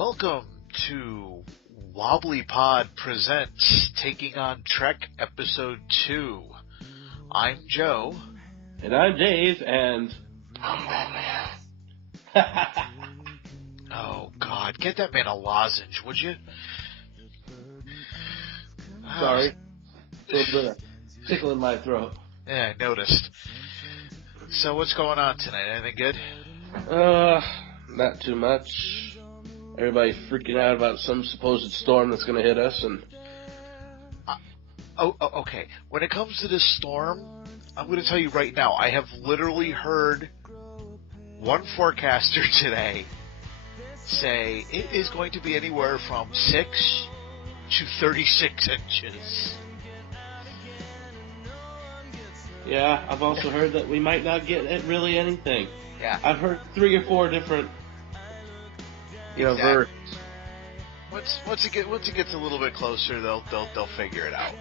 Welcome to Wobbly Pod Presents Taking on Trek Episode 2. I'm Joe. And I'm Dave, and... I'm Batman. Oh, God. Get that man a lozenge, would you? Sorry. A little bit of tickle in my throat. Yeah, I noticed. So what's going on tonight? Anything good? Not too much. Everybody freaking out about some supposed storm that's going to hit us, and... Okay. When it comes to this storm, I'm going to tell you right now, I have literally heard one forecaster today say it is going to be anywhere from 6 to 36 inches. Yeah, I've also heard that we might not get really anything. Yeah. I've heard 3 or 4 different, versions. Once it gets a little bit closer, they'll figure it out.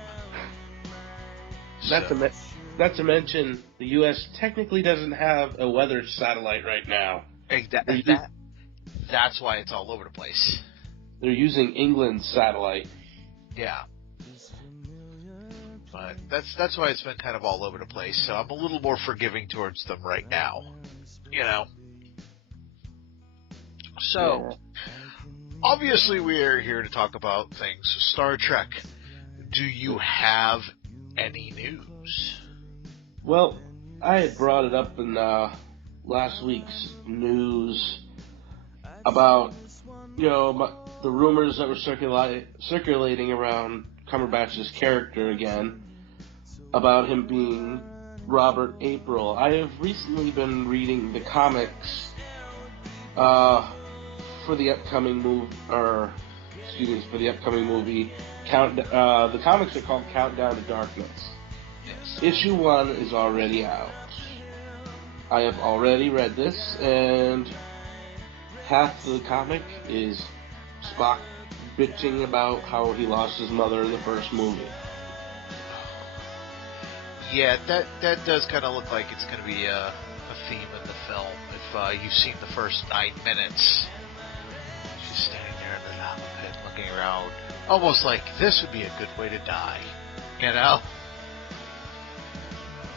Not to mention, the U.S. technically doesn't have a weather satellite right now. That's why it's all over the place. They're using England's satellite. Yeah. But that's why it's been kind of all over the place. So I'm a little more forgiving towards them right now. So, obviously we are here to talk about things. Star Trek. Do you have any news? Well, I had brought it up in last week's news about, the rumors that were circulating around Cumberbatch's character again, about him being Robert April. I have recently been reading the comics for the upcoming movie. The comics are called Countdown to Darkness. Yes. Issue 1 is already out. I have already read this, and half of the comic is Spock bitching about how he lost his mother in the first movie. Yeah, that does kind of look like it's going to be a theme in the film. If you've seen the first 9 minutes, she's standing there in the top of it, looking around, almost like this would be a good way to die,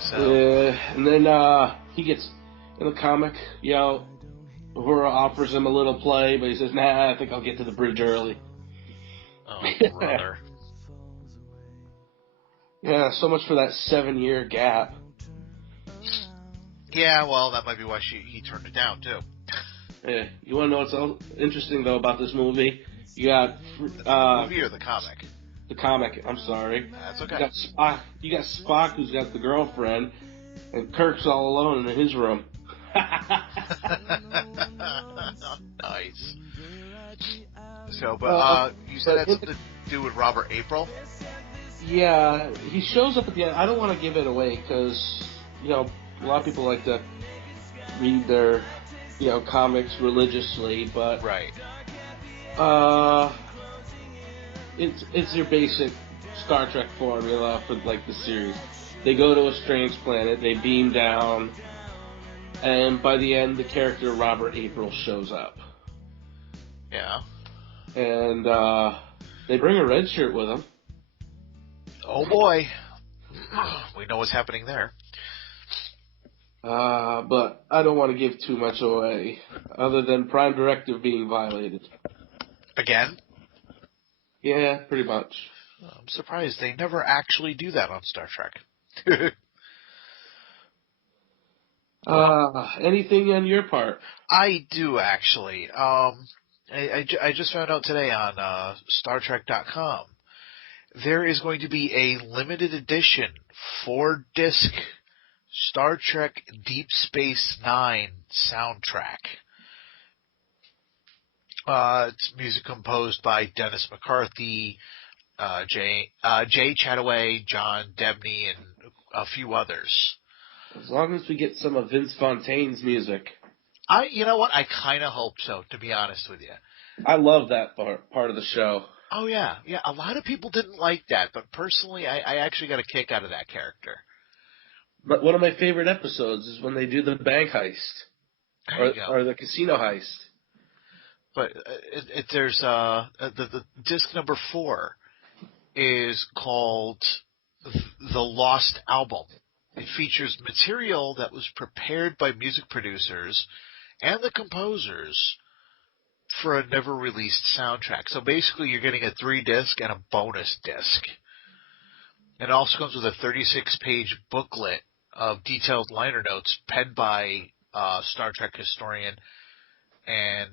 So. And then he gets in the comic. Uhura offers him a little play, but he says, "Nah, I think I'll get to the bridge early." Oh, brother. Yeah, so much for that 7-year gap. Yeah, well, that might be why he turned it down, too. Yeah, you want to know what's interesting, though, about this movie? You got... the movie or the comic? The comic, I'm sorry. That's okay. You got Spock, who's got the girlfriend, and Kirk's all alone in his room. Nice. So, but you said that's something to do with Robert April? Yeah, he shows up at the end. I don't want to give it away because, a lot of people like to read their, comics religiously, but... Right. It's your basic Star Trek formula for, the series. They go to a strange planet, they beam down, and by the end, the character Robert April shows up. Yeah. And, they bring a red shirt with them. Oh boy. We know what's happening there. But I don't want to give too much away, other than Prime Directive being violated. Again? Yeah, pretty much. I'm surprised they never actually do that on Star Trek. Anything on your part? I do, actually. I just found out today on StarTrek.com. There is going to be a limited edition 4-disc Star Trek Deep Space Nine soundtrack. It's music composed by Dennis McCarthy, Jay Chataway, John Debney, and a few others. As long as we get some of Vince Fontaine's music. You know what? I kind of hope so, to be honest with you. I love that part of the show. Oh, yeah. Yeah, a lot of people didn't like that, but personally, I actually got a kick out of that character. But one of my favorite episodes is when they do the bank heist. Or the casino heist. But there's the disc number 4 is called The Lost Album. It features material that was prepared by music producers and the composers for a never-released soundtrack. So basically you're getting a 3-disc and a bonus disc. It also comes with a 36-page booklet of detailed liner notes penned by Star Trek historian and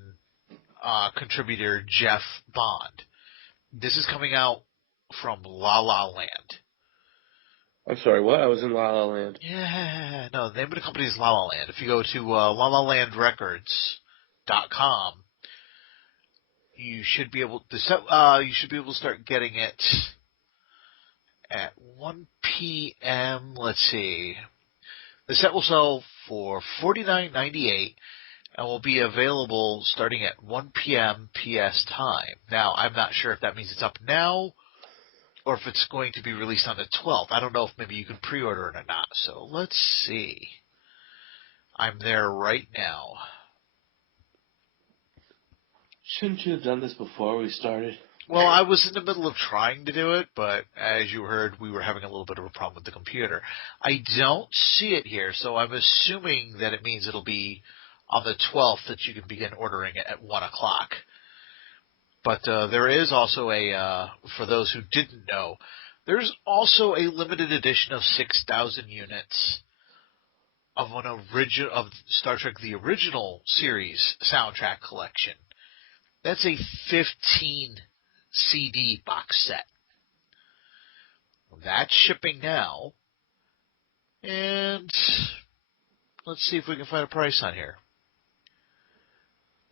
contributor Jeff Bond. This is coming out from La La Land. I'm sorry, what? I was in La La Land. Yeah, no, the name of the company is La La Land. If you go to lalalandrecords.com, you should be able to start getting it at 1 p.m. Let's see. The set will sell for $49.98 and will be available starting at 1 p.m. PS time. Now, I'm not sure if that means it's up now or if it's going to be released on the 12th. I don't know if maybe you can pre-order it or not. So let's see. I'm there right now. Shouldn't you have done this before we started? Well, I was in the middle of trying to do it, but as you heard, we were having a little bit of a problem with the computer. I don't see it here, so I'm assuming that it means it'll be on the 12th that you can begin ordering it at 1 o'clock. But there is also for those who didn't know, there's also a limited edition of 6,000 units of of Star Trek the Original Series soundtrack collection. That's a 15 CD box set. That's shipping now. And let's see if we can find a price on here.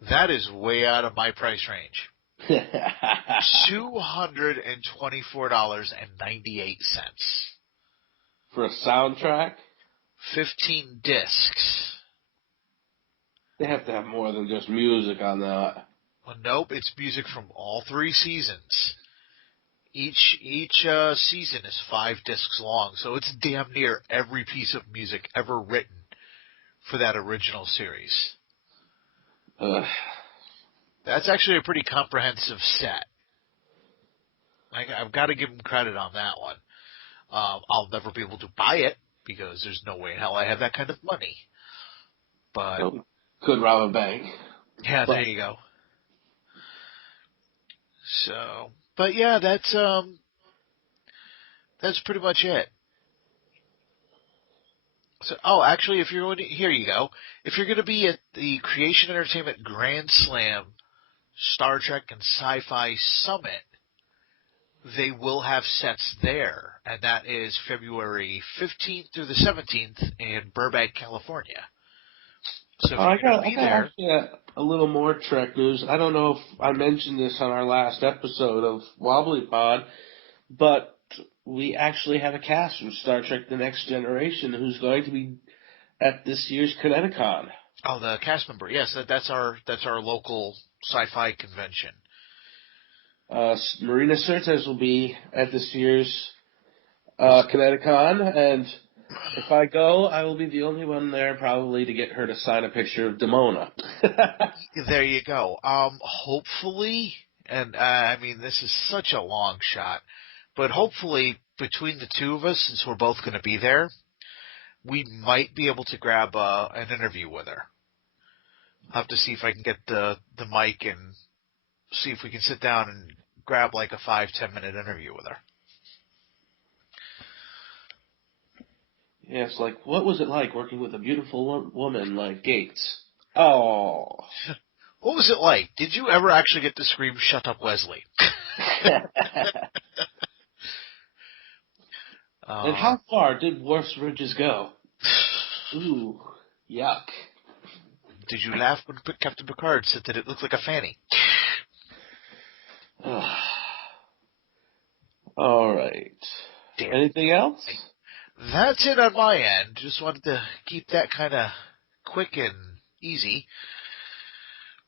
That is way out of my price range. $224.98. For a soundtrack? 15 discs. They have to have more than just music on that. Well, nope, it's music from all 3 seasons. Each season is 5 discs long, so it's damn near every piece of music ever written for that original series. That's actually a pretty comprehensive set. I've got to give them credit on that one. I'll never be able to buy it because there's no way in hell I have that kind of money. But could rob a bank. Yeah, there you go. So, but yeah, that's pretty much it. So, actually, if you're going to, here you go. If you're going to be at the Creation Entertainment Grand Slam Star Trek and Sci-Fi Summit, they will have sets there, and that is February 15th through the 17th in Burbank, California. So if you're going to be there, a little more Trek news. I don't know if I mentioned this on our last episode of Wobbly Pod, but we actually have a cast from Star Trek: The Next Generation who's going to be at this year's Kineticon. Oh, the cast member. Yes, that's our local sci-fi convention. Marina Sirtis will be at this year's Kineticon, and if I go, I will be the only one there probably to get her to sign a picture of Demona. There you go. Hopefully, and I mean, this is such a long shot, but hopefully between the two of us, since we're both going to be there, we might be able to grab an interview with her. I'll have to see if I can get the mic and see if we can sit down and grab like a 5-10 minute interview with her. Yes, like, what was it like working with a beautiful woman like Gates? Oh. What was it like? Did you ever actually get to scream, "Shut up, Wesley"? And how far did Worf's ridges go? Ooh, yuck. Did you laugh when Captain Picard said that it looked like a fanny? All right. Damn. Anything else? That's it on my end. Just wanted to keep that kind of quick and easy.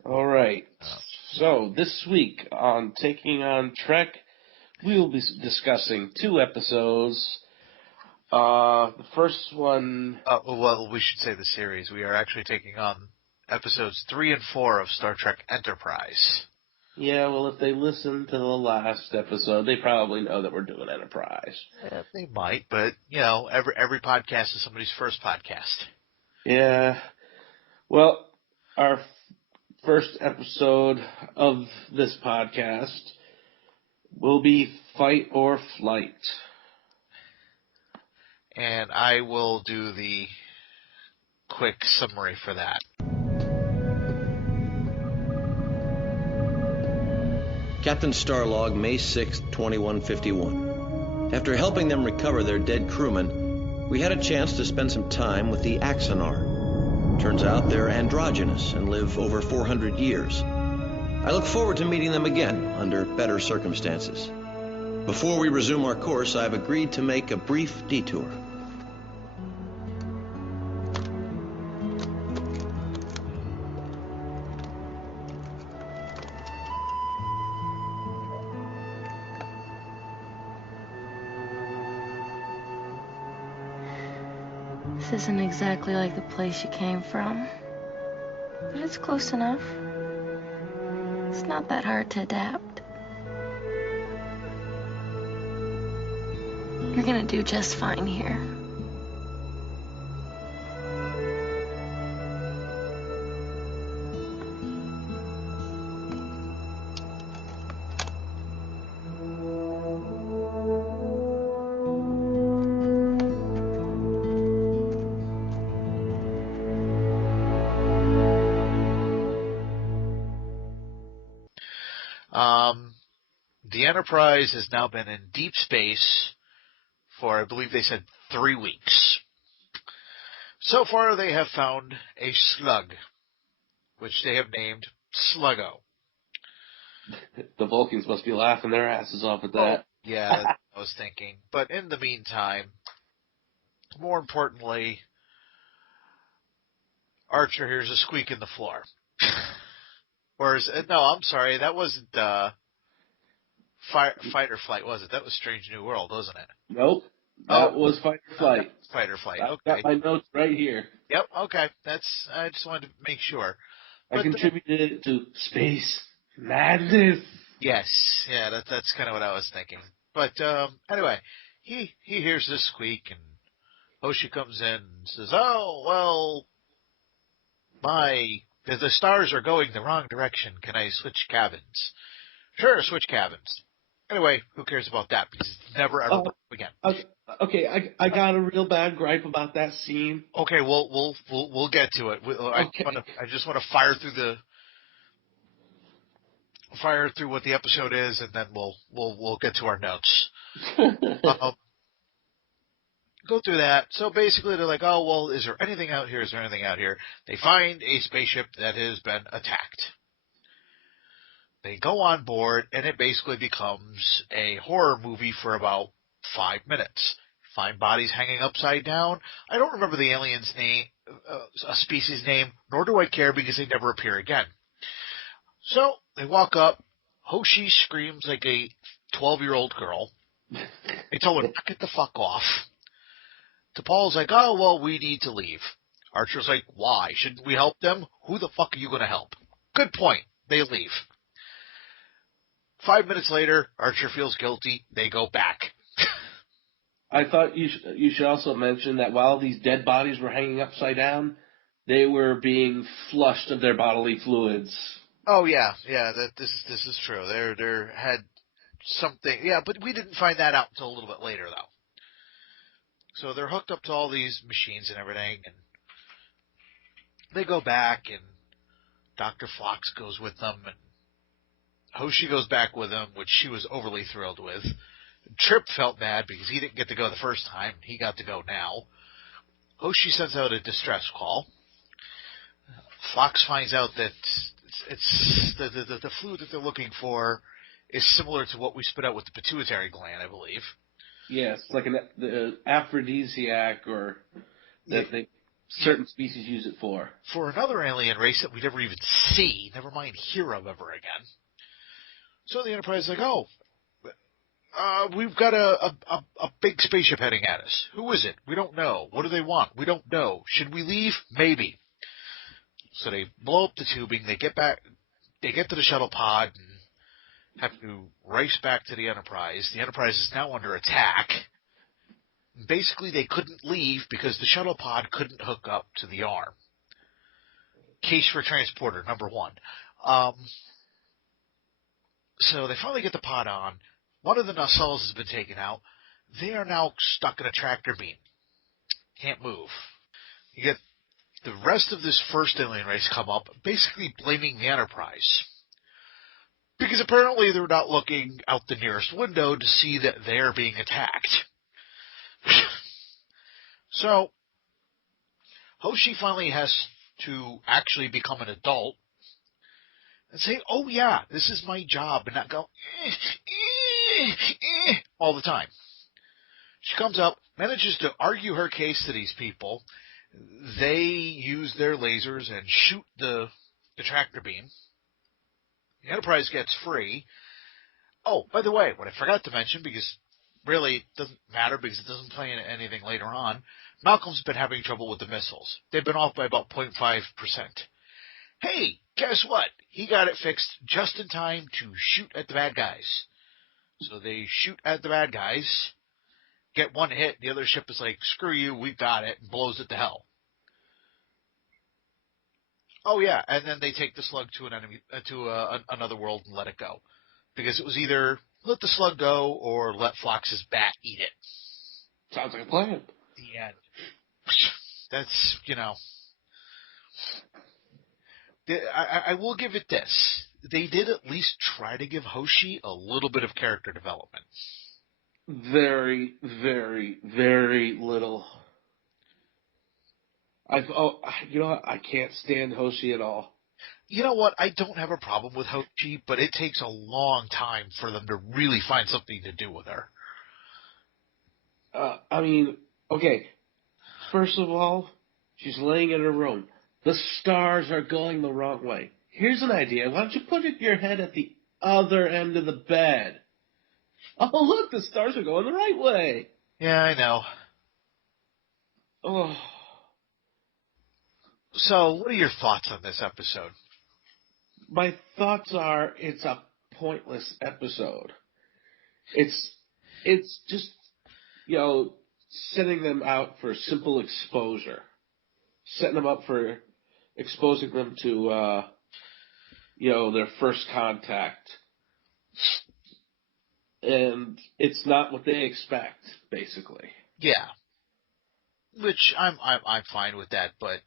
All right. So this week on Taking on Trek, we will be discussing 2 episodes. The first one... well, we should say the series. We are actually taking on episodes 3 and 4 of Star Trek Enterprise. Yeah, well, if they listen to the last episode, they probably know that we're doing Enterprise. Yeah, they might, but, every podcast is somebody's first podcast. Yeah. Well, our first episode of this podcast will be Fight or Flight. And I will do the quick summary for that. Captain Starlog, May 6, 2151. After helping them recover their dead crewmen, we had a chance to spend some time with the Axanar. Turns out they're androgynous and live over 400 years. I look forward to meeting them again under better circumstances. Before we resume our course, I've agreed to make a brief detour. This isn't exactly like the place you came from, but it's close enough. It's not that hard to adapt. You're gonna do just fine here. The Enterprise has now been in deep space for, I believe they said, 3 weeks. So far, they have found a slug, which they have named Sluggo. The Vulcans must be laughing their asses off at that. Oh, yeah, that's what I was thinking. But in the meantime, more importantly, Archer hears a squeak in the floor. No, I'm sorry, that wasn't Fight or Flight, was it? That was Strange New World, wasn't it? Nope. That was Fight or Flight. Fight or Flight, I've okay. got my notes right here. Yep, okay. I just wanted to make sure. I contributed to Space Madness. Yes, yeah, that's kind of what I was thinking. But anyway, he hears this squeak, and Hoshi comes in and says, "Oh, well, the stars are going the wrong direction. Can I switch cabins?" Sure, switch cabins. Anyway, who cares about that? Because it's never ever again. Okay, I got a real bad gripe about that scene. Okay, we'll get to it. I just want to fire through what the episode is, and then we'll get to our notes. Go through that. So basically, they're like, "Oh, well, is there anything out here? Is there anything out here?" They find a spaceship that has been attacked. They go on board, and it basically becomes a horror movie for about 5 minutes. Find bodies hanging upside down. I don't remember the alien's name, a species name, nor do I care because they never appear again. So they walk up. Hoshi screams like a 12-year-old girl. They tell her, "Knock it the fuck off." T'Pol's like, "Oh, well, we need to leave." Archer's like, "Why? Shouldn't we help them? Who the fuck are you going to help?" Good point. They leave. 5 minutes later, Archer feels guilty. They go back. I thought you should also mention that while these dead bodies were hanging upside down, they were being flushed of their bodily fluids. Oh yeah. This is true. They had something. Yeah, but we didn't find that out until a little bit later, though. So they're hooked up to all these machines and everything, and they go back, and Dr. Phlox goes with them, and Hoshi goes back with him, which she was overly thrilled with. Trip felt bad because he didn't get to go the first time. He got to go now. Hoshi sends out a distress call. Phlox finds out that it's the fluid that they're looking for is similar to what we spit out with the pituitary gland, I believe. Yes, like the aphrodisiac, or that certain species use it for. For another alien race that we never even see, never mind hear of ever again. So the Enterprise is like, "Oh, we've got a big spaceship heading at us. Who is it? We don't know. What do they want? We don't know. Should we leave? Maybe." So they blow up the tubing. They get to the shuttle pod and have to race back to the Enterprise. The Enterprise is now under attack. Basically, they couldn't leave because the shuttle pod couldn't hook up to the arm. Case for transporter, number 1. So they finally get the pod on. One of the nacelles has been taken out. They are now stuck in a tractor beam. Can't move. You get the rest of this first alien race come up, basically blaming the Enterprise. Because apparently they're not looking out the nearest window to see that they're being attacked. So, Hoshi finally has to actually become an adult and say, oh yeah, this is my job, and not go, all the time. She comes up, manages to argue her case to these people. They use their lasers and shoot the tractor beam. The Enterprise gets free. Oh, by the way, what I forgot to mention, because really it doesn't matter because it doesn't play into anything later on, Malcolm's been having trouble with the missiles. They've been off by about 0.5%. Hey, guess what? He got it fixed just in time to shoot at the bad guys. So they shoot at the bad guys, get one hit, the other ship is like, screw you, we got it, and blows it to hell. Oh yeah, and then they take the slug to an enemy, another world and let it go, because it was either let the slug go or let Phlox's bat eat it. Sounds like a plan. The end. That's I will give it this: they did at least try to give Hoshi a little bit of character development. Very, very, very little. You know what? I can't stand Hoshi at all. You know what? I don't have a problem with Hoshi, but it takes a long time for them to really find something to do with her. Okay. First of all, she's laying in her room. The stars are going the wrong way. Here's an idea. Why don't you put your head at the other end of the bed? Oh, look, the stars are going the right way. Yeah, I know. Oh. So, what are your thoughts on this episode? My thoughts are it's a pointless episode. It's just, setting them out for simple exposure. Setting them up for exposing them to, their first contact. And it's not what they expect, basically. Yeah. Which I'm fine with that, but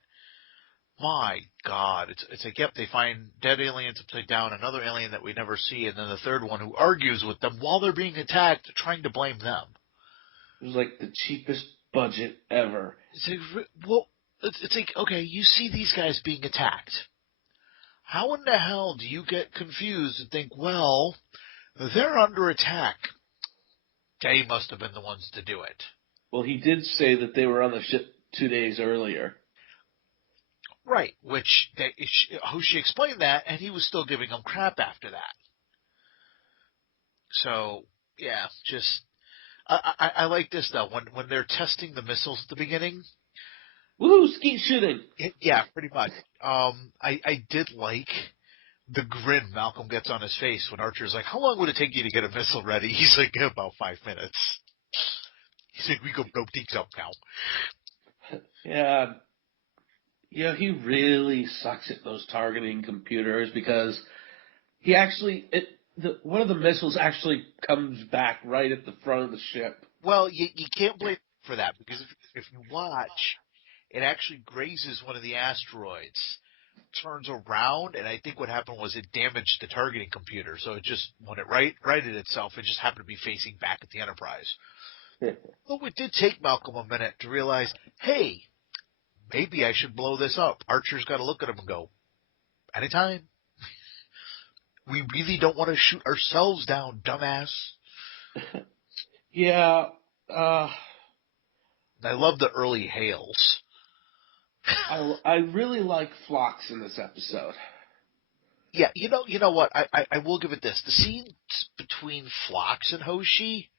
my God, it's like, yep, they find dead aliens upside down, another alien that we never see, and then the third one who argues with them while they're being attacked, trying to blame them. It was like the cheapest budget ever. It's like, well, it's like, okay, you see these guys being attacked. How in the hell do you get confused and think, well, they're under attack? They must have been the ones to do it. Well, he did say that they were on the ship 2 days earlier. Right, which Hoshi explained that, and he was still giving them crap after that. So, yeah, just I like this though. When they're testing the missiles at the beginning. Woohoo! Skeet shooting. Yeah, pretty much. I did like the grin Malcolm gets on his face when Archer's like, "How long would it take you to get a missile ready?" He's like, "About 5 minutes." He's like, "We go blow things up now." Yeah. He really sucks at those targeting computers because he actually one of the missiles actually comes back right at the front of the ship. Well, you can't blame him for that because if you watch, it actually grazes one of the asteroids, turns around, and I think what happened was it damaged the targeting computer. So it just, when it righted itself, it just happened to be facing back at the Enterprise. Well, it did take Malcolm a minute to realize, hey, maybe I should blow this up. Archer's got to look at him and go, anytime. We really don't want to shoot ourselves down, dumbass. Yeah. I love the early hails. I really like Phlox in this episode. Yeah, you know what? I will give it this. The scenes between Phlox and Hoshi,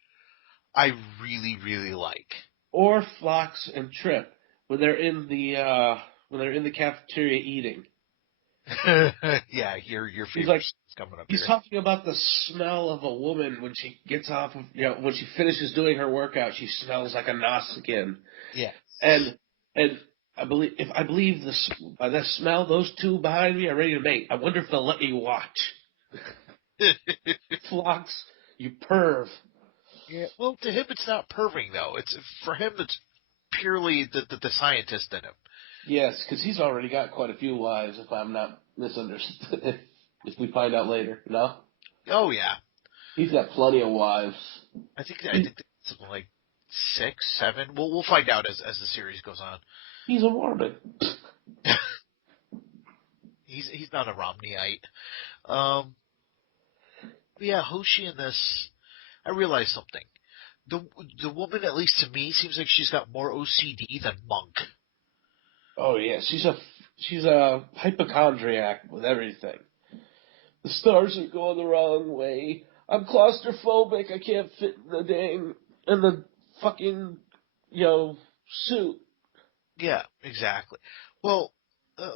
I really, really like. Or Phlox and Trip when they're in the cafeteria eating. Yeah, your He's favorite like, is coming up he's here. talking about the smell of a woman when she gets off of, when she finishes doing her workout, she smells like a nos again. Yeah. And I believe this by that smell, those two behind me are ready to mate. I wonder if they'll let me watch. Phlox, you perv. Yeah. Well, to him, it's not perving though. It's for him, it's purely the scientist in him. Yes, because he's already got quite a few wives, if I'm not misunderstood. If we find out later, no? Oh yeah, He's got plenty of wives. I think something like 6, 7. We'll find out as the series goes on. He's a Mormon. He's not a Romneyite. Um, but yeah, Hoshi in this, I realized something. The woman, at least to me, seems like she's got more OCD than Monk. Oh yeah, she's a hypochondriac with everything. The stars are going the wrong way. I'm claustrophobic. I can't fit in the fucking suit. Yeah, exactly. Well,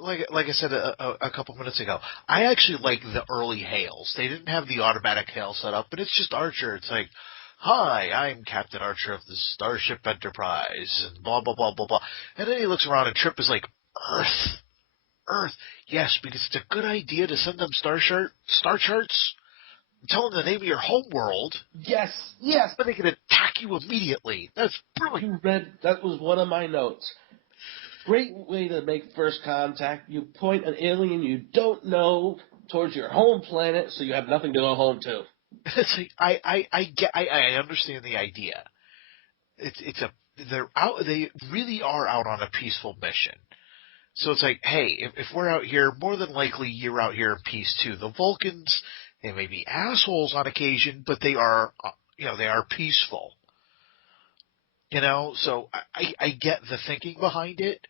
like I said a couple minutes ago, I actually like the early hails. They didn't have the automatic hail set up, but it's just Archer. It's like, "Hi, I'm Captain Archer of the Starship Enterprise," and blah blah blah blah blah. And then he looks around, and Trip is like, "Earth, Earth, yes, because it's a good idea to send them star charts. Tell them the name of your home world, Yes, yes. but they can attack you immediately. That's brilliant." You read that was one of my notes. Great way to make first contact. You point an alien you don't know towards your home planet, so you have nothing to go home to. It's like I understand the idea. They really are out on a peaceful mission. So it's like, hey, if we're out here, more than likely you're out here in peace too. The Vulcans, they may be assholes on occasion, but they are they are peaceful. So I get the thinking behind it,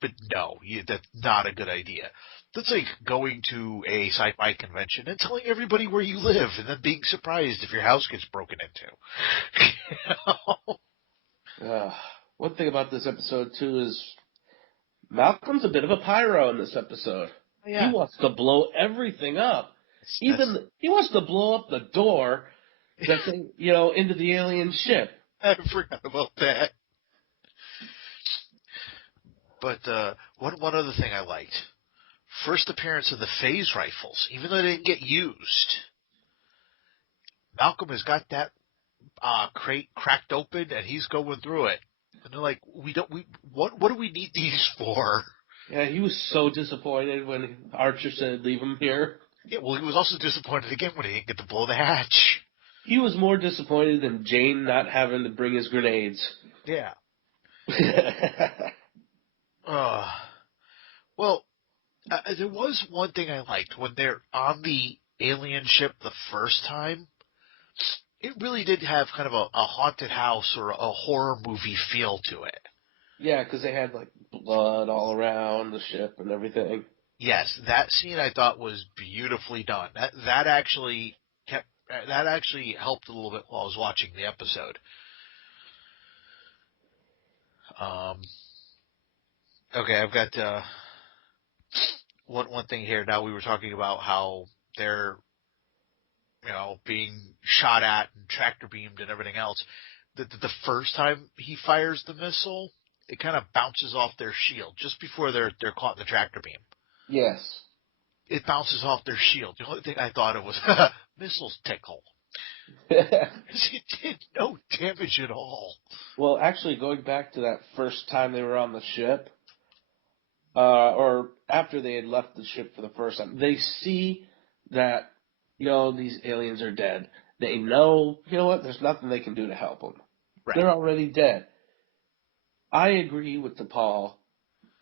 but no, that's not a good idea. That's like going to a sci-fi convention and telling everybody where you live, and then being surprised if your house gets broken into. One thing about this episode too is Malcolm's a bit of a pyro in this episode. Yeah, He wants to blow everything up. Even he wants to blow up the door that thing, into the alien ship. I forgot about that. But one other thing I liked: first appearance of the phase rifles, even though they didn't get used. Malcolm has got that crate cracked open, and he's going through it. And they're like, what do we need these for? Yeah, he was so disappointed when Archer said, leave him here. Yeah, well, he was also disappointed again when he didn't get to blow the hatch. He was more disappointed than Jane not having to bring his grenades. Yeah. Well, there was one thing I liked when they're on the alien ship the first time. It really did have kind of a haunted house or a horror movie feel to it. Yeah, because they had like blood all around the ship and everything. Yes, that scene I thought was beautifully done. That actually helped a little bit while I was watching the episode. Okay, I've got one thing here. Now we were talking about how they're being shot at and tractor beamed and everything else. The first time he fires the missile, it kind of bounces off their shield just before they're caught in the tractor beam. Yes. It bounces off their shield. The only thing I thought it was missiles tickle. It did no damage at all. Well, actually, going back to that first time they were on the ship, or after they had left the ship for the first time, they see that, these aliens are dead. They know, what, there's nothing they can do to help them. Right. They're already dead. I agree with DePaul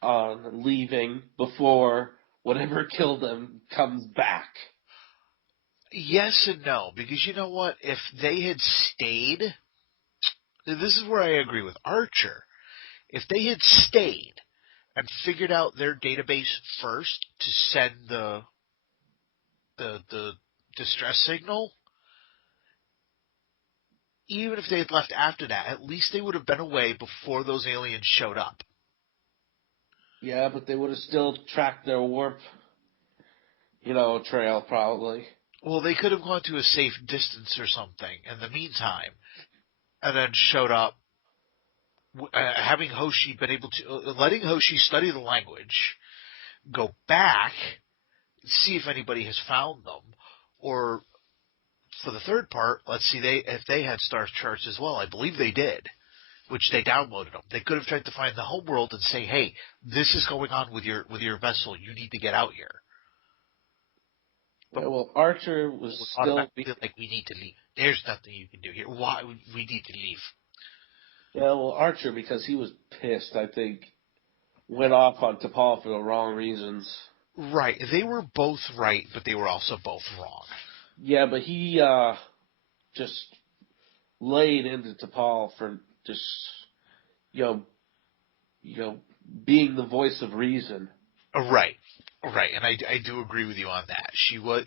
on leaving before whatever killed them comes back. Yes and no, because you know what? If they had stayed, this is where I agree with Archer. If they had stayed and figured out their database first to send the distress signal, even if they had left after that, at least they would have been away before those aliens showed up. Yeah, but they would have still tracked their warp. trail probably. Well, they could have gone to a safe distance or something in the meantime, and then showed up, having Hoshi been able to, letting Hoshi study the language, go back, see if anybody has found them, or for the third part, let's see if they had star charts as well. I believe they did, which they downloaded them. They could have tried to find the homeworld and say, "Hey, this is going on with your vessel. You need to get out here." Yeah, well, Archer was still like, we need to leave. There's nothing you can do here. Why we need to leave? Yeah, well, Archer, because he was pissed, I think, went off on T'Pol for the wrong reasons. Right. They were both right, but they were also both wrong. Yeah, but he just laid into T'Pol for just, being the voice of reason. Right. Right, and I do agree with you on that. She was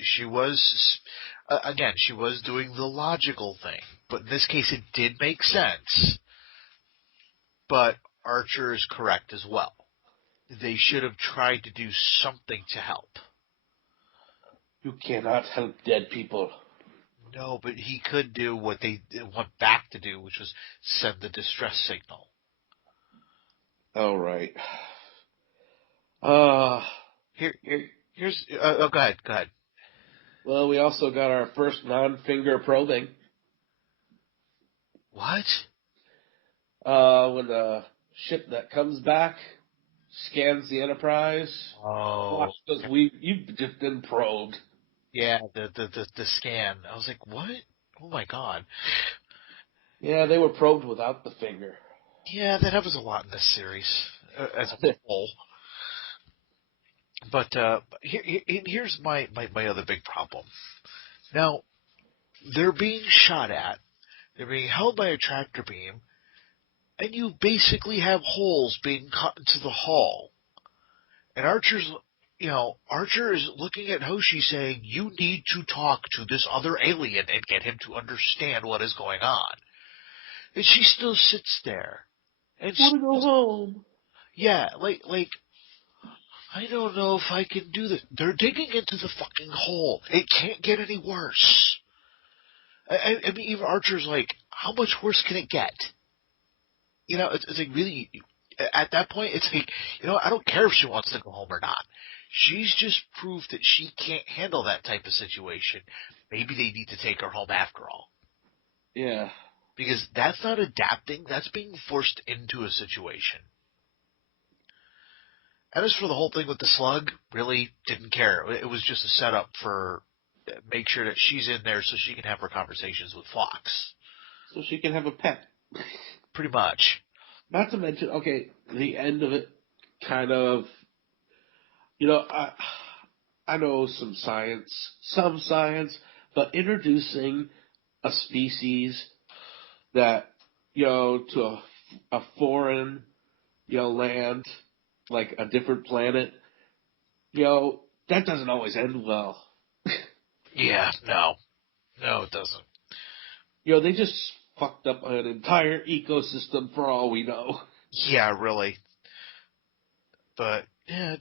again, she was doing the logical thing, but in this case it did make sense. But Archer is correct as well. They should have tried to do something to help. You cannot help dead people. No, but he could do what they went back to do, which was send the distress signal. Oh, right. Here's go ahead. Well, we also got our first non-finger probing. What? When the ship that comes back scans the Enterprise. Oh, because you've just been probed. Yeah, the scan. I was like, what? Oh my god. Yeah, they were probed without the finger. Yeah, that happens a lot in this series as a whole. But here's my other big problem. Now, they're being shot at. They're being held by a tractor beam, and you basically have holes being cut into the hull. And Archer is looking at Hoshi saying, "You need to talk to this other alien and get him to understand what is going on." And she still sits there. And want to go home. Yeah, like, I don't know if I can do this. They're digging into the fucking hole. It can't get any worse. I mean, even Archer's like, how much worse can it get? It's like, really, at that point, it's like, I don't care if she wants to go home or not. She's just proved that she can't handle that type of situation. Maybe they need to take her home after all. Yeah. Because that's not adapting, that's being forced into a situation. And as for the whole thing with the slug, really didn't care. It was just a setup for make sure that she's in there so she can have her conversations with Phlox. So she can have a pet. Pretty much. Not to mention, okay, the end of it kind of, I know some science, but introducing a species that, to a foreign, land, like a different planet, that doesn't always end well. Yeah, no, it doesn't. They just fucked up an entire ecosystem for all we know. Yeah, really. But, yeah,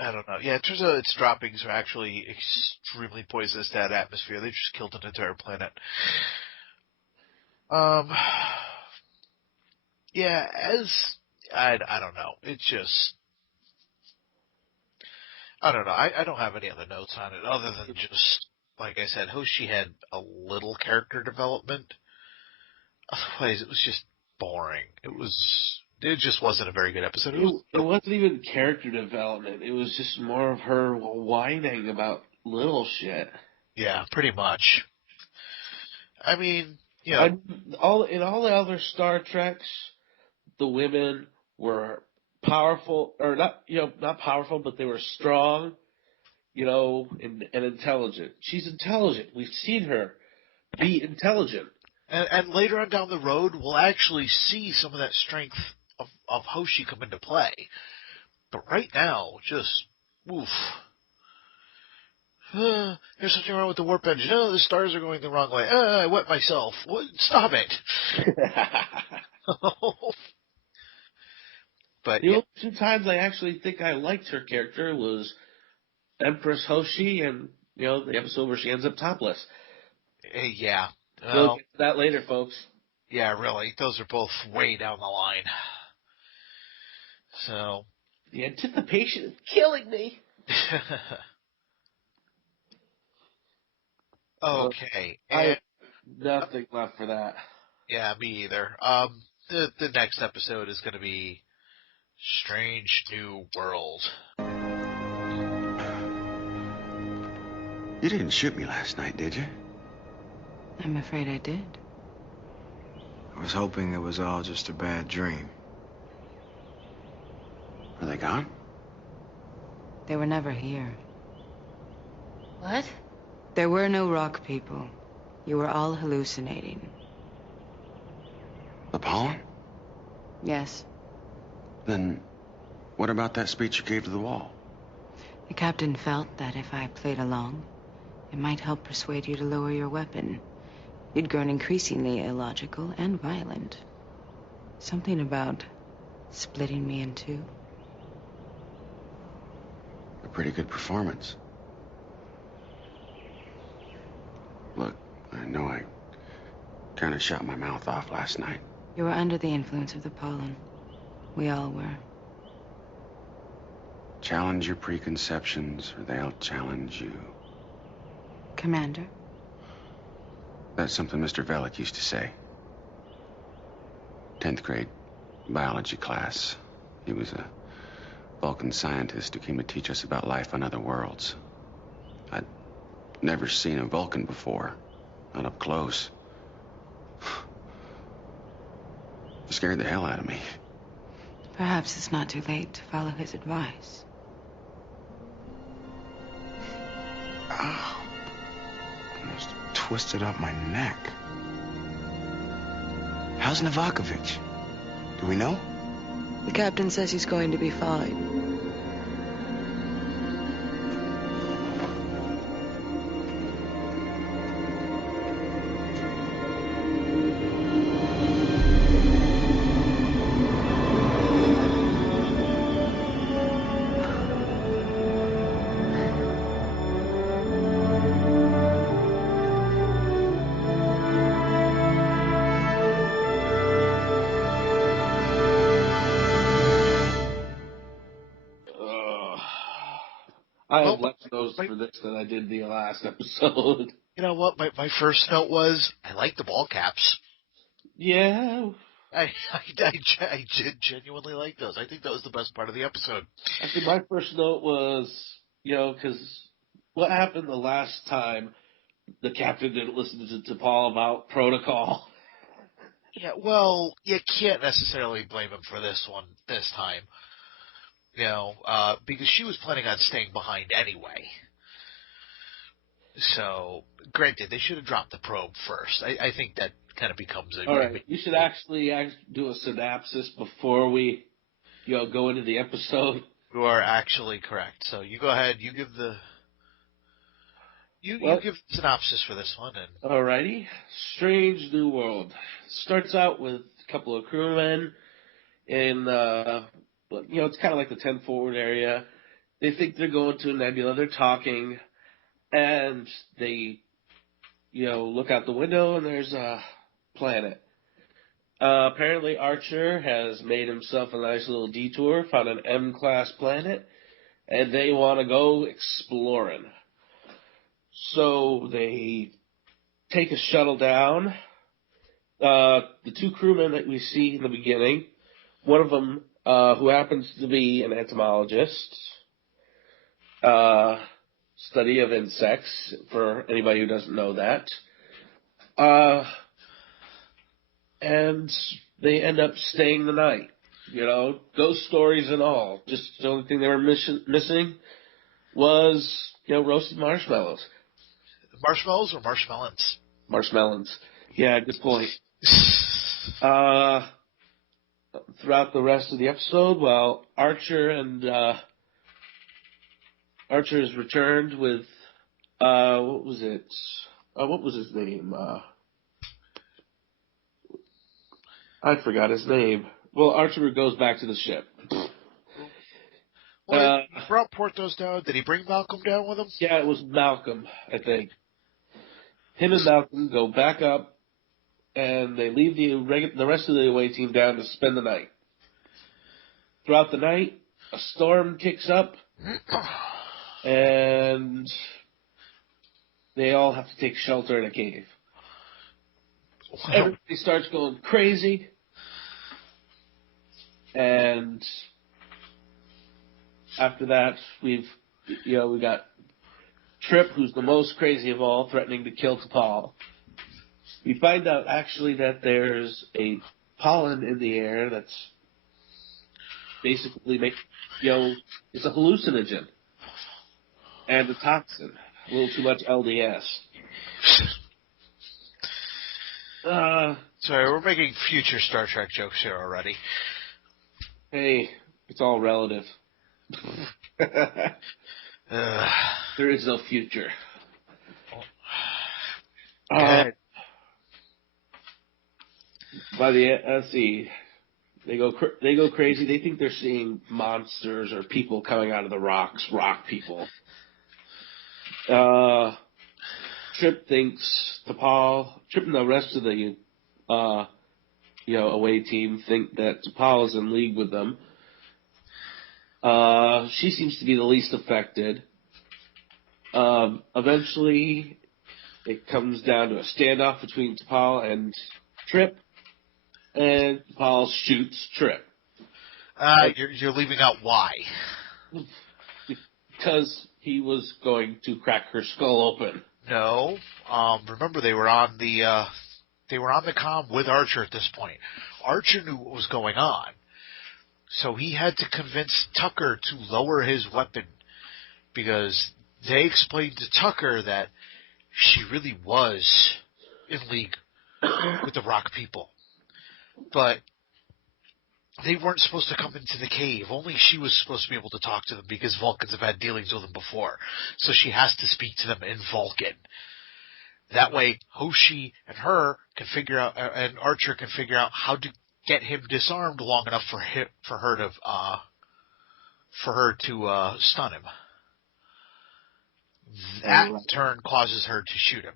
I don't know. Yeah, it turns out its droppings are actually extremely poisonous to that atmosphere. They just killed an entire planet. Yeah, I don't know. It's just, I don't know. I don't have any other notes on it other than just, like I said, Hoshi had a little character development. Otherwise, it was just boring. It just wasn't a very good episode. It wasn't even character development. It was just more of her whining about little shit. Yeah, pretty much. I mean, in all the other Star Treks, the women were powerful, or not powerful, but they were strong, and intelligent. She's intelligent. We've seen her be intelligent. And later on down the road, we'll actually see some of that strength of Hoshi come into play. But right now, just, oof. There's something wrong with the warp engine. Oh, the stars are going the wrong way. I wet myself. What? Stop it. But the only two times I actually think I liked her character was Empress Hoshi and, the episode where she ends up topless. Yeah. We'll Well, get to that later, folks. yeah, really. Those are both way down the line. So. The anticipation is killing me. Okay. I And have nothing left for that. yeah, me either. The next episode is going to be Strange New World. You didn't shoot me last night, did you? I'm afraid I did. I was hoping it was all just a bad dream. Are they gone? They were never here. What? There were no rock people. You were all hallucinating. The pollen? Yes. Then what about that speech you gave to the wall? The captain felt that if I played along, it might help persuade you to lower your weapon. You'd grown increasingly illogical and violent. Something about splitting me in two. A pretty good performance. Look, I know I kind of shot my mouth off last night. You were under the influence of the pollen. We all were. Challenge your preconceptions, or they'll challenge you. Commander? That's something Mr. Velik used to say. 10th grade biology class. He was a Vulcan scientist who came to teach us about life on other worlds. I'd never seen a Vulcan before, not up close. It scared the hell out of me. Perhaps it's not too late to follow his advice. Ow. Almost twisted up my neck. How's Novakovich? Do we know? The captain says he's going to be fine. I have less notes for this than I did the last episode. You know what? My first note was, I like the ball caps. Yeah. I genuinely like those. I think that was the best part of the episode. I think my first note was, because what happened the last time the captain didn't listen to Paul about protocol? Yeah, well, you can't necessarily blame him for this time. Because she was planning on staying behind anyway. So, granted, they should have dropped the probe first. I think that kind of becomes a... All right, you should actually do a synopsis before we, go into the episode. You are actually correct. So you go ahead, you give the... You give the synopsis for this one. And Alrighty. Strange New World. Starts out with a couple of crewmen in... it's kind of like the 10 forward area. They think they're going to a nebula. They're talking, and they, look out the window, and there's a planet. Apparently, Archer has made himself a nice little detour, found an M-class planet, and they want to go exploring. So they take a shuttle down. The two crewmen that we see in the beginning, one of them, who happens to be an entomologist, study of insects, for anybody who doesn't know that. And they end up staying the night. Ghost stories and all. Just the only thing they were missing was, roasted marshmallows. Marshmallows or marshmallows? Marshmallows. Yeah, good point. Throughout the rest of the episode, while Archer has returned with what was it? What was his name? I forgot his name. Well, Archer goes back to the ship. Well, brought Porthos down. Did he bring Malcolm down with him? Yeah, it was Malcolm, I think. Him and Malcolm go back up, and they leave the rest of the away team down to spend the night. Throughout the night, a storm kicks up, and they all have to take shelter in a cave. Everybody starts going crazy, and after that, we got Trip, who's the most crazy of all, threatening to kill T'Pol. We find out actually that there's a pollen in the air that's basically it's a hallucinogen and a toxin. A little too much LDS. Sorry, we're making future Star Trek jokes here already. Hey, it's all relative. There is no future. Let's see. They go crazy. They think they're seeing monsters or people coming out of the rocks, rock people. Trip thinks Trip and the rest of the away team think that T'Pol is in league with them. She seems to be the least affected. Eventually, it comes down to a standoff between T'Pol and Trip, and T'Pol shoots Trip. You're leaving out why. Because he was going to crack her skull open. No. Remember, they were on the comm with Archer at this point. Archer knew what was going on. So he had to convince Tucker to lower his weapon because they explained to Tucker that she really was in league with the rock people. But they weren't supposed to come into the cave. Only she was supposed to be able to talk to them because Vulcans have had dealings with them before. So she has to speak to them in Vulcan. That way, Hoshi and her can figure out, and Archer can figure out how to get him disarmed long enough for her to stun him. That in turn causes her to shoot him.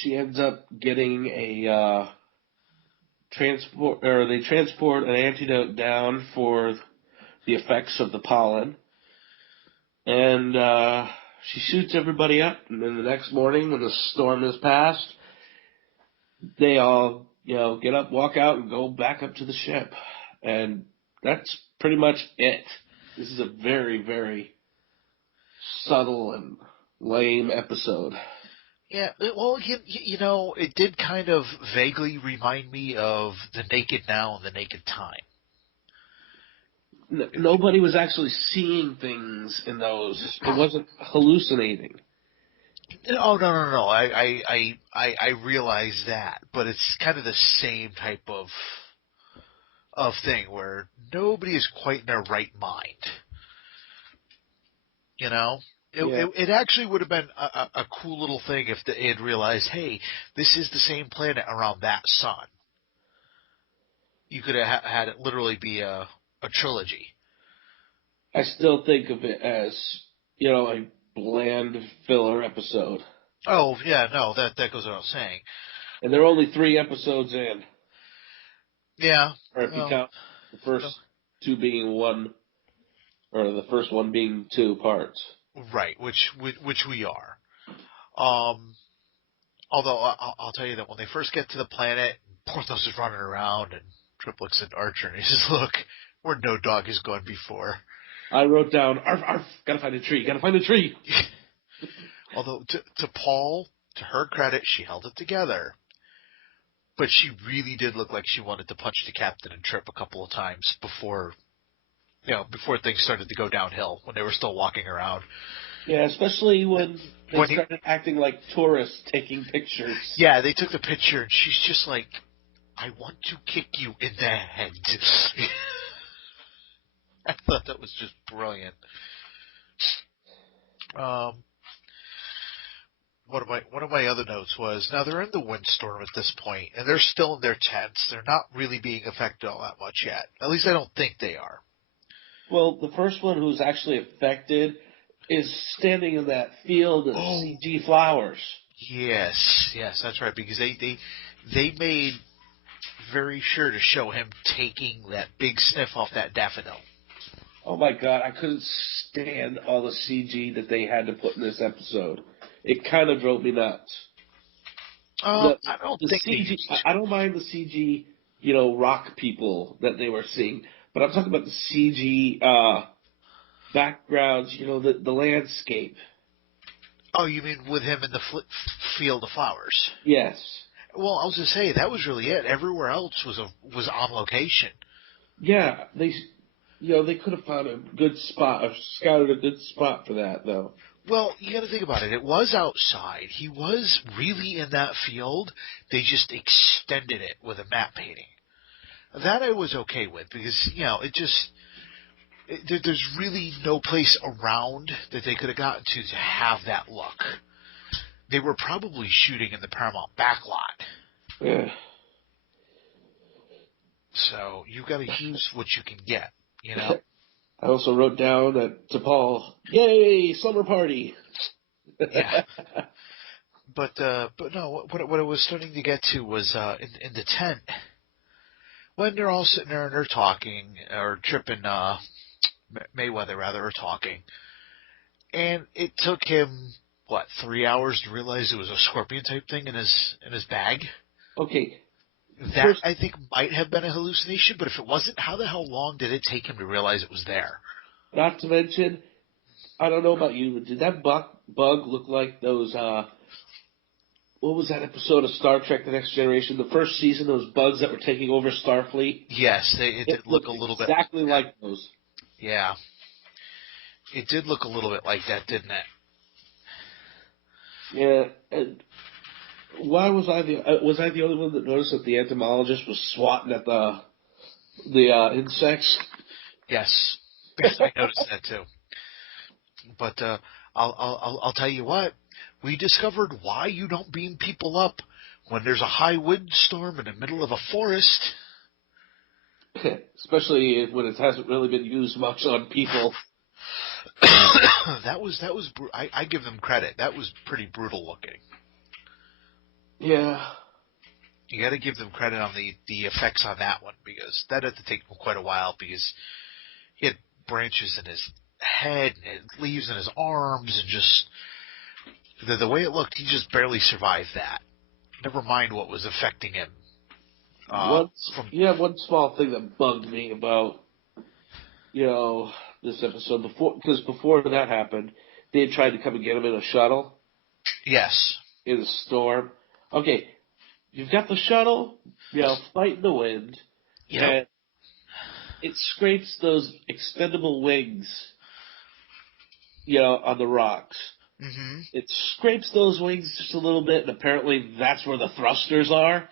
She ends up getting a they transport an antidote down for the effects of the pollen, and she shoots everybody up. And then the next morning, when the storm has passed, they all get up, walk out, and go back up to the ship, and that's pretty much it. This is a very, very subtle and lame episode. Yeah, well, it did kind of vaguely remind me of The Naked Now and The Naked Time. Nobody was actually seeing things in those. It wasn't hallucinating. Oh, no. I realize that, but it's kind of the same type of thing where nobody is quite in their right mind. It actually would have been a cool little thing if they had realized, hey, this is the same planet around that sun. You could have had it literally be a trilogy. I still think of it as, a bland filler episode. Oh, yeah, no, that goes without saying. And they're only 3 episodes in. Yeah. Or if you count the first 2 being 1, or the first one being 2 parts. Right, which we are. Although I'll tell you that when they first get to the planet, Porthos is running around, and Trip looks at Archer and he says, "Look, where no dog has gone before." I wrote down, "Arf, arf, gotta find a tree." Although to Paul, to her credit, she held it together, but she really did look like she wanted to punch the captain and Trip a couple of times before things started to go downhill, when they were still walking around. Yeah, especially when they started acting like tourists taking pictures. Yeah, they took the picture, and she's just like, "I want to kick you in the head." I thought that was just brilliant. one of my other notes was, now they're in the windstorm at this point, and they're still in their tents. They're not really being affected all that much yet. At least I don't think they are. Well, the first one who's actually affected is standing in that field of CG flowers. Yes, that's right, because they made very sure to show him taking that big sniff off that daffodil. Oh my God, I couldn't stand all the CG that they had to put in this episode. It kind of drove me nuts. I don't think CG. I don't mind the CG, rock people that they were seeing, but I'm talking about the CG backgrounds. The landscape. Oh, you mean with him in the field of flowers? Yes. Well, I was going to say, that was really it. Everywhere else was on location. Yeah, they could have found a good spot, or scouted a good spot for that, though. Well, you got to think about it. It was outside. He was really in that field. They just extended it with a matte painting. That I was okay with, because, there's really no place around that they could have gotten to have that look. They were probably shooting in the Paramount backlot. Yeah. So you got to use what you can get, I also wrote down to Paul, "Yay, slumber party!" Yeah. But no, what I was starting to get to was in the tent when they're all sitting there and they're talking, or Trip and Mayweather rather are talking, and it took him 3 hours to realize it was a scorpion type thing in his bag. Okay. That, I think, might have been a hallucination, but if it wasn't, how the hell long did it take him to realize it was there? Not to mention, I don't know about you, but did that bug look like those, what was that episode of Star Trek The Next Generation? The first season, those bugs that were taking over Starfleet? Yes, it did look a little bit. Exactly like those. Yeah. It did look a little bit like that, didn't it? Yeah, and why was I the only one that noticed that the entomologist was swatting at the insects? Yes, I noticed that too. But I'll tell you what, we discovered why you don't beam people up when there's a high windstorm in the middle of a forest. Especially when it hasn't really been used much on people. That was I give them credit. That was pretty brutal looking. Yeah. You got to give them credit on the effects on that one, because that had to take them quite a while, because he had branches in his head and leaves in his arms, and just the way it looked, he just barely survived that. Never mind what was affecting him. One small thing that bugged me about this episode before that happened, they had tried to come and get him in a shuttle. Yes. In a storm. Okay, you've got the shuttle, fighting the wind, and it scrapes those extendable wings, on the rocks. Mm-hmm. It scrapes those wings just a little bit, and apparently that's where the thrusters are.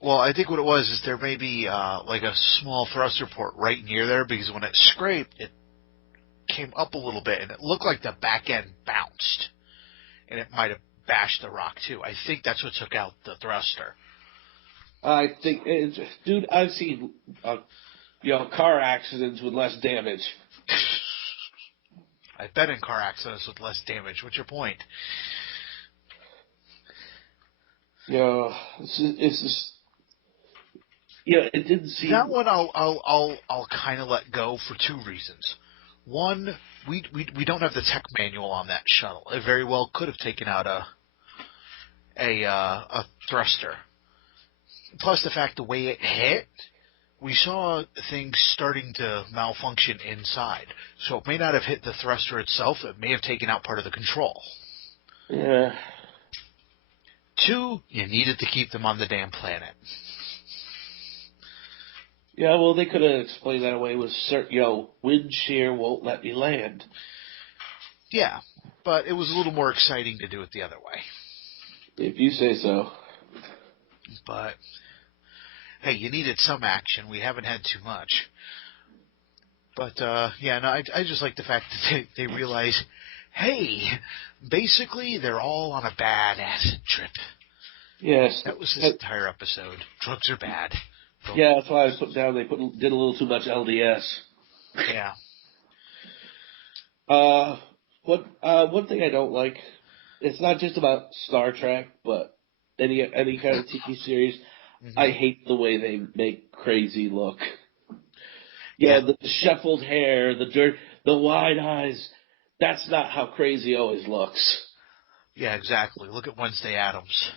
Well, I think what it was is there may be like a small thruster port right near there, because when it scraped, it came up a little bit, and it looked like the back end bounced, and it might have bashed the rock too. I think that's what took out the thruster. I think, dude, I've seen car accidents with less damage. I've been in car accidents with less damage. What's your point? It's just. It didn't seem. That one I'll kind of let go for two reasons. One, we don't have the tech manual on that shuttle. It very well could have taken out a thruster. Plus the fact the way it hit, we saw things starting to malfunction inside. So it may not have hit the thruster itself. It may have taken out part of the control. Yeah. Two, you needed to keep them on the damn planet. Yeah, well, they could have explained that away with, wind shear won't let me land. Yeah, but it was a little more exciting to do it the other way. If you say so. But, hey, you needed some action. We haven't had too much. But, I just like the fact that they realize, hey, basically they're all on a bad acid trip. Yes. That was this entire episode. Drugs are bad. Yeah, that's why I put down they did a little too much LDS. Yeah. One thing I don't like, it's not just about Star Trek, but any kind of TV series. Mm-hmm. I hate the way they make Crazy look. Yeah, the shuffled hair, the dirt, the wide eyes. That's not how Crazy always looks. Yeah, exactly. Look at Wednesday Addams.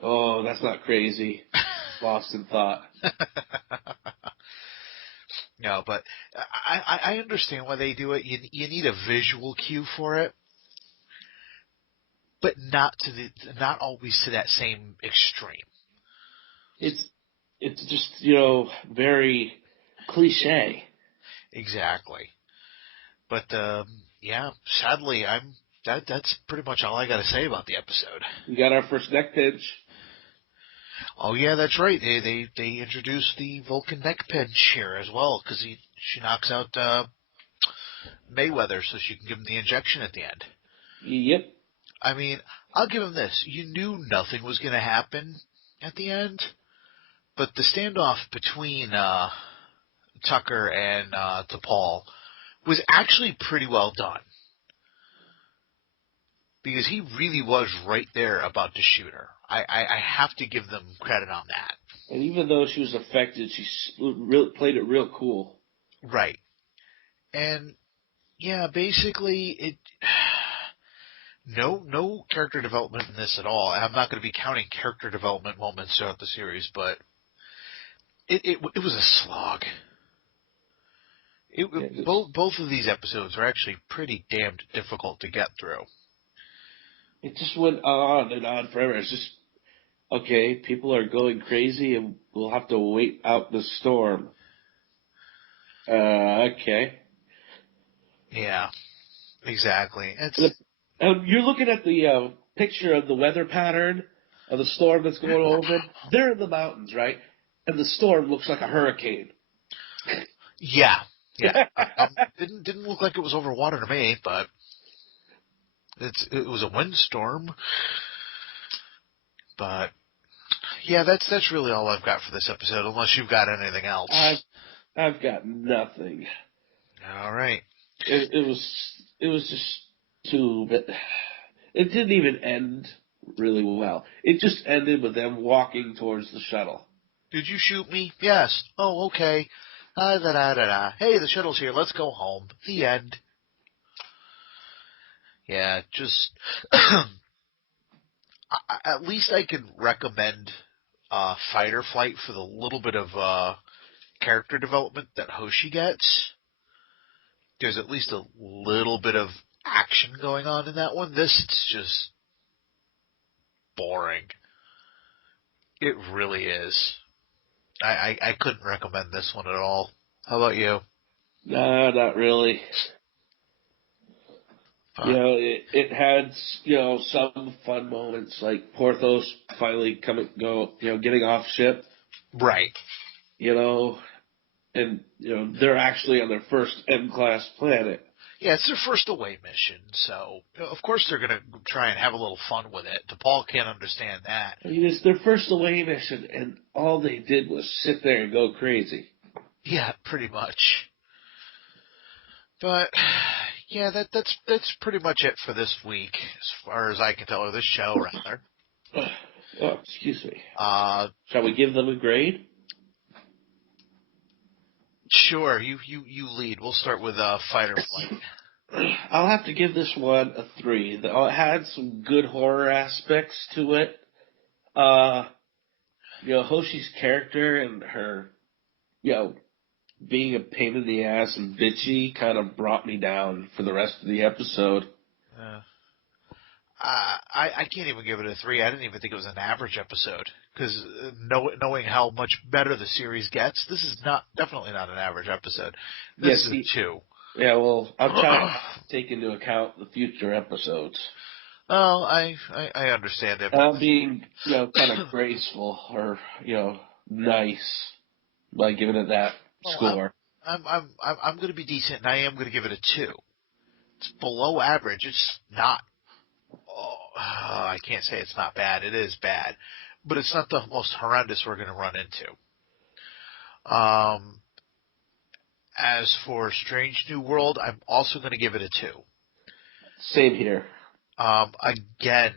Oh, that's not Crazy. Lost in thought. No, but I understand why they do it. You need a visual cue for it, but not always to that same extreme. It's just, very cliche. Exactly. But yeah, sadly, that's pretty much all I got to say about the episode. We got our first neck pinch. Oh yeah, that's right. They introduced the Vulcan neck pinch here as well because she knocks out Mayweather so she can give him the injection at the end. Yep. I mean, I'll give him this. You knew nothing was going to happen at the end, but the standoff between Tucker and T'Pol was actually pretty well done. Because he really was right there about to shoot her. I have to give them credit on that. And even though she was affected, she played it real cool. Right. And, yeah, basically, no character development in this at all. I'm not going to be counting character development moments throughout the series, but it was a slog. Both of these episodes are actually pretty damned difficult to get through. It just went on and on forever. It's just, okay, people are going crazy and we'll have to wait out the storm. Okay. Yeah, exactly. And you're looking at the picture of the weather pattern of the storm that's going over. They're in the mountains, right? And the storm looks like a hurricane. Yeah. Didn't look like it was over water to me, but it was a windstorm. But yeah, that's really all I've got for this episode, unless you've got anything else. I've got nothing. All right. It was just too. It didn't even end really well. It just ended with them walking towards the shuttle. Did you shoot me? Yes. Oh, okay. Da-da-da-da-da. Hey, the shuttle's here. Let's go home. The end. Yeah, just at least I could recommend Fight or Flight for the little bit of character development that Hoshi gets. There's at least a little bit of action going on in that one. This is just boring. It really is. I couldn't recommend this one at all. How about you? No, not really. It had, some fun moments, like Porthos finally getting off ship. Right. And, they're actually on their first M-class planet. Yeah, it's their first away mission, so of course they're going to try and have a little fun with it. T'Pol can't understand that. I mean, it's their first away mission, and all they did was sit there and go crazy. Yeah, pretty much. But yeah, that's pretty much it for this week, as far as I can tell, or this show rather. Oh, excuse me. Shall we give them a grade? Sure, you lead. We'll start with Fight or Flight. I'll have to give this one a 3. It had some good horror aspects to it. Hoshi's character and her, being a pain in the ass and bitchy kind of brought me down for the rest of the episode. I can't even give it a 3. I didn't even think it was an average episode. Because knowing how much better the series gets, this is definitely not an average episode. This is a 2. Yeah, well, I'm trying to take into account the future episodes. Oh, I understand it. I'm being, kind of graceful or, nice by giving it that score. I'm going to be decent, and I am going to give it a 2. It's below average. It's not. I can't say it's not bad. It is bad, but it's not the most horrendous we're going to run into. As for Strange New World, I'm also going to give it a 2. Same here. Again,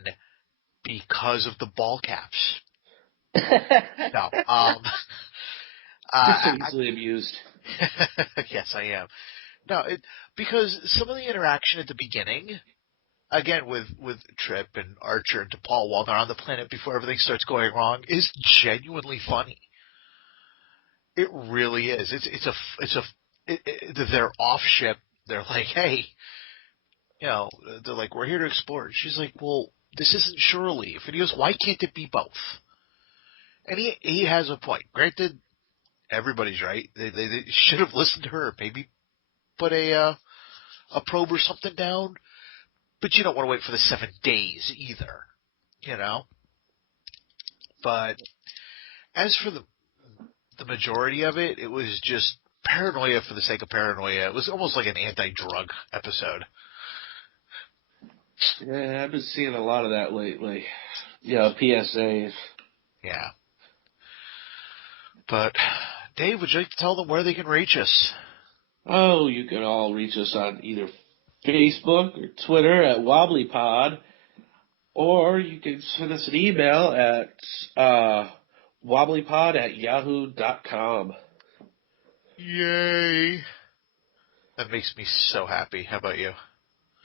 because of the ball caps. No. You're so easily abused. Yes, I am. No, because some of the interaction at the beginning, again with Trip and Archer and DePaul while they're on the planet before everything starts going wrong, is genuinely funny. It really is. They're off ship. They're like, hey, they're like, we're here to explore. She's like, well, this isn't shore leave. And he goes, why can't it be both? And he has a point. Granted, everybody's right. They should have listened to her. Maybe put a probe or something down. But you don't want to wait for the 7 days either, But as for the majority of it, it was just paranoia for the sake of paranoia. It was almost like an anti-drug episode. Yeah, I've been seeing a lot of that lately. PSAs. Yeah. But, Dave, would you like to tell them where they can reach us? Oh, you can all reach us on either Facebook or Twitter at WobblyPod, or you can send us an email at wobblypod@yahoo.com. Yay. That makes me so happy. How about you?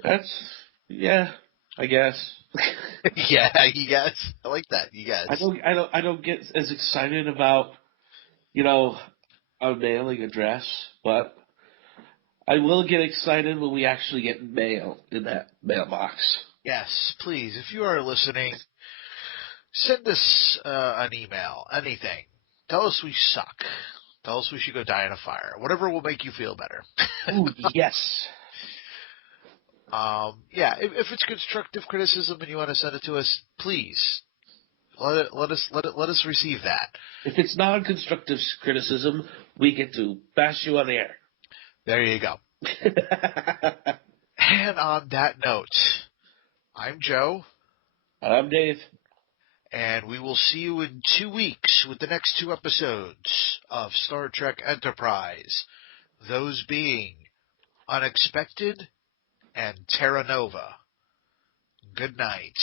I guess. Yeah, you guys. I like that, you guys. I don't get as excited about, a mailing address, but I will get excited when we actually get mail in that mailbox. Yes, please. If you are listening, send us an email, anything. Tell us we suck. Tell us we should go die in a fire. Whatever will make you feel better. Ooh, yes. If it's constructive criticism and you want to send it to us, please let us receive that. If it's non-constructive criticism, we get to bash you on the air. There you go. And on that note, I'm Joe. And I'm Dave. And we will see you in 2 weeks with the next 2 episodes of Star Trek Enterprise. Those being Unexpected and Terra Nova. Good night.